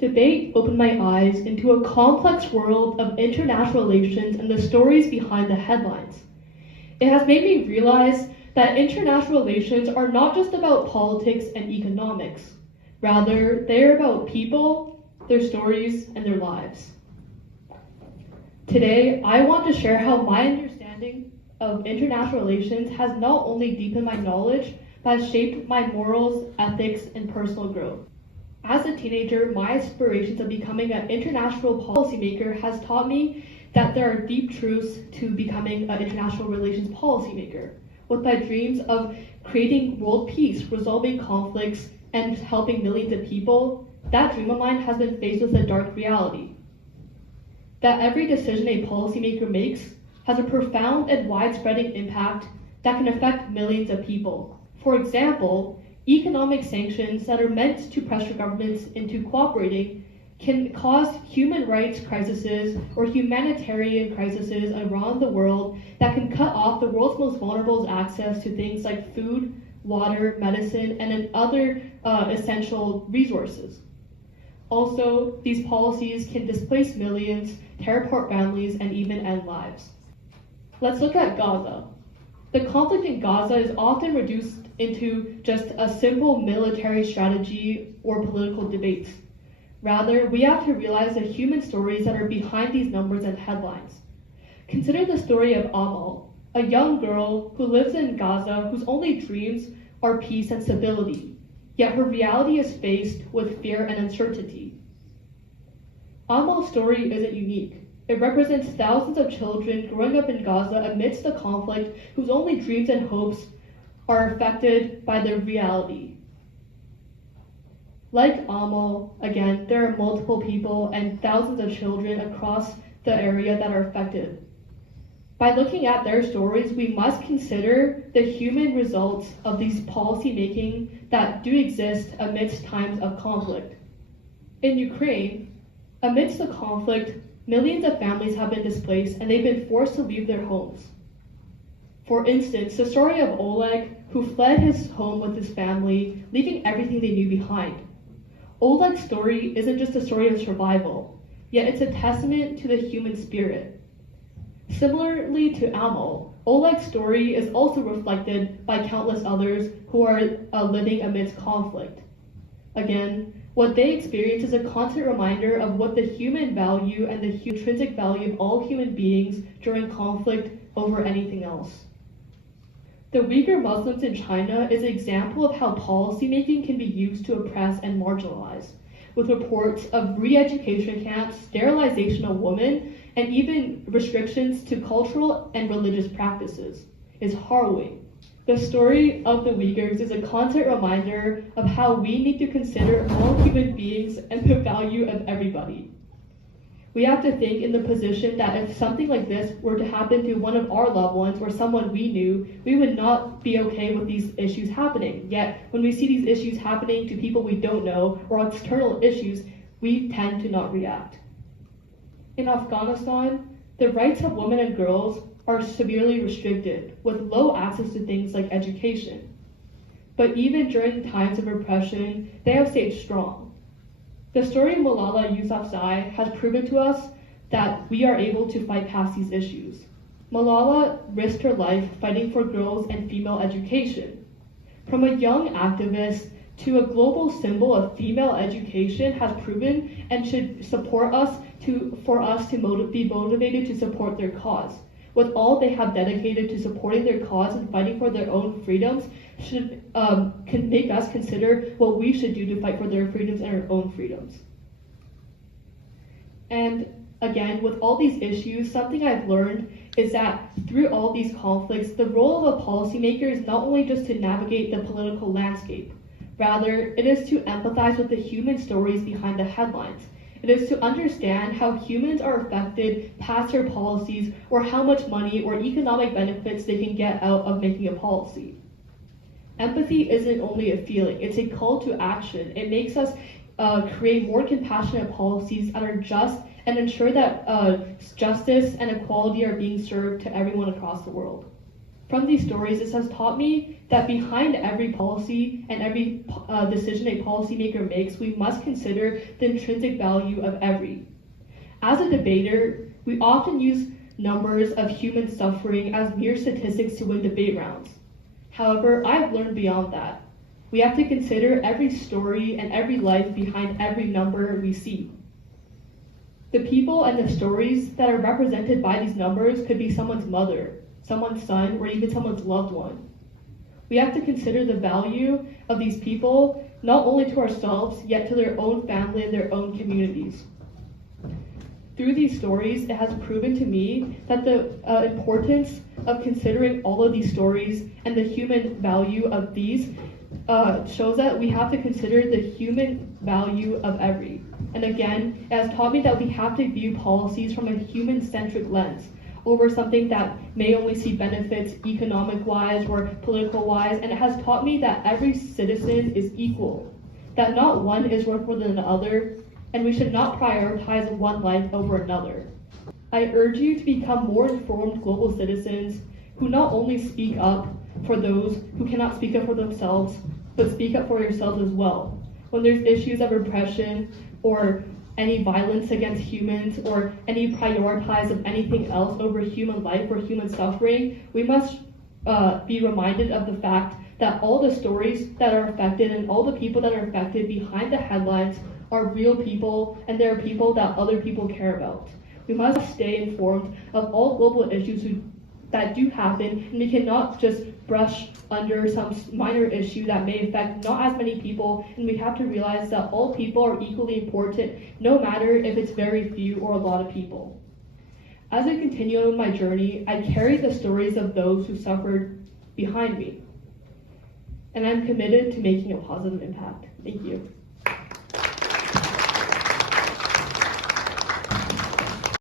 Debate opened my eyes into a complex world of international relations and the stories behind the headlines. It has made me realize that international relations are not just about politics and economics. Rather, they are about people, their stories, and their lives. Today, I want to share how my understanding of international relations has not only deepened my knowledge, but has shaped my morals, ethics, and personal growth. As a teenager, my aspirations of becoming an international policymaker has taught me that there are deep truths to becoming an international relations policymaker. With my dreams of creating world peace, resolving conflicts, and helping millions of people, that dream of mine has been faced with a dark reality. That every decision a policymaker makes has a profound and widespreading impact that can affect millions of people. For example, economic sanctions that are meant to pressure governments into cooperating can cause human rights crises or humanitarian crises around the world that can cut off the world's most vulnerable's access to things like food, water, medicine, and other essential resources. Also, these policies can displace millions, tear apart families, and even end lives. Let's look at Gaza. The conflict in Gaza is often reduced into just a simple military strategy or political debates. Rather, we have to realize the human stories that are behind these numbers and headlines. Consider the story of Amal, a young girl who lives in Gaza whose only dreams are peace and stability, yet her reality is faced with fear and uncertainty. Amal's story isn't unique. It represents thousands of children growing up in Gaza amidst the conflict whose only dreams and hopes are affected by their reality. Like Amal, again, there are multiple people and thousands of children across the area that are affected. By looking at their stories, we must consider the human results of these policy making that do exist amidst times of conflict. In Ukraine, amidst the conflict, millions of families have been displaced and they've been forced to leave their homes. For instance, the story of Oleg, who fled his home with his family, leaving everything they knew behind. Oleg's story isn't just a story of survival, yet it's a testament to the human spirit. Similarly to Amal, Oleg's story is also reflected by countless others who are living amidst conflict. Again, what they experience is a constant reminder of what the human value and the intrinsic value of all human beings during conflict over anything else. The Uyghur Muslims in China is an example of how policymaking can be used to oppress and marginalize, with reports of re-education camps, sterilization of women, and even restrictions to cultural and religious practices. Is harrowing. The story of the Uyghurs is a constant reminder of how we need to consider all human beings and the value of everybody. We have to think in the position that if something like this were to happen to one of our loved ones or someone we knew, we would not be okay with these issues happening. Yet, when we see these issues happening to people we don't know or external issues, we tend to not react. In Afghanistan, the rights of women and girls are severely restricted, with low access to things like education. But even during times of repression, they have stayed strong. The story of Malala Yousafzai has proven to us that we are able to fight past these issues. Malala risked her life fighting for girls and female education. From a young activist to a global symbol of female education has proven and should support us for us to be motivated to support their cause. With all they have dedicated to supporting their cause and fighting for their own freedoms can make us consider what we should do to fight for their freedoms and our own freedoms. And again, with all these issues, something I've learned is that through all these conflicts, the role of a policymaker is not only just to navigate the political landscape. Rather, it is to empathize with the human stories behind the headlines. It is to understand how humans are affected past their policies or how much money or economic benefits they can get out of making a policy. Empathy isn't only a feeling, it's a call to action. It makes us create more compassionate policies that are just and ensure that justice and equality are being served to everyone across the world. From these stories, it has taught me that behind every policy and every decision a policymaker makes, we must consider the intrinsic value of every. As a debater, we often use numbers of human suffering as mere statistics to win debate rounds. However, I've learned beyond that. We have to consider every story and every life behind every number we see. The people and the stories that are represented by these numbers could be someone's mother, someone's son, or even someone's loved one. We have to consider the value of these people, not only to ourselves, yet to their own family and their own communities. Through these stories, it has proven to me that the importance of considering all of these stories and the human value of these shows that we have to consider the human value of every. And again, it has taught me that we have to view policies from a human-centric lens over something that may only see benefits economic-wise or political-wise, and it has taught me that every citizen is equal, that not one is worth more than the other, and we should not prioritize one life over another. I urge you to become more informed global citizens who not only speak up for those who cannot speak up for themselves, but speak up for yourselves as well. When there's issues of repression or any violence against humans or any prioritize of anything else over human life or human suffering, we must be reminded of the fact that all the stories that are affected and all the people that are affected behind the headlines are real people, and they're people that other people care about. We must stay informed of all global issues that do happen, and we cannot just brush under some minor issue that may affect not as many people, and we have to realize that all people are equally important, no matter if it's very few or a lot of people. As I continue on my journey, I carry the stories of those who suffered behind me, and I'm committed to making a positive impact. Thank you.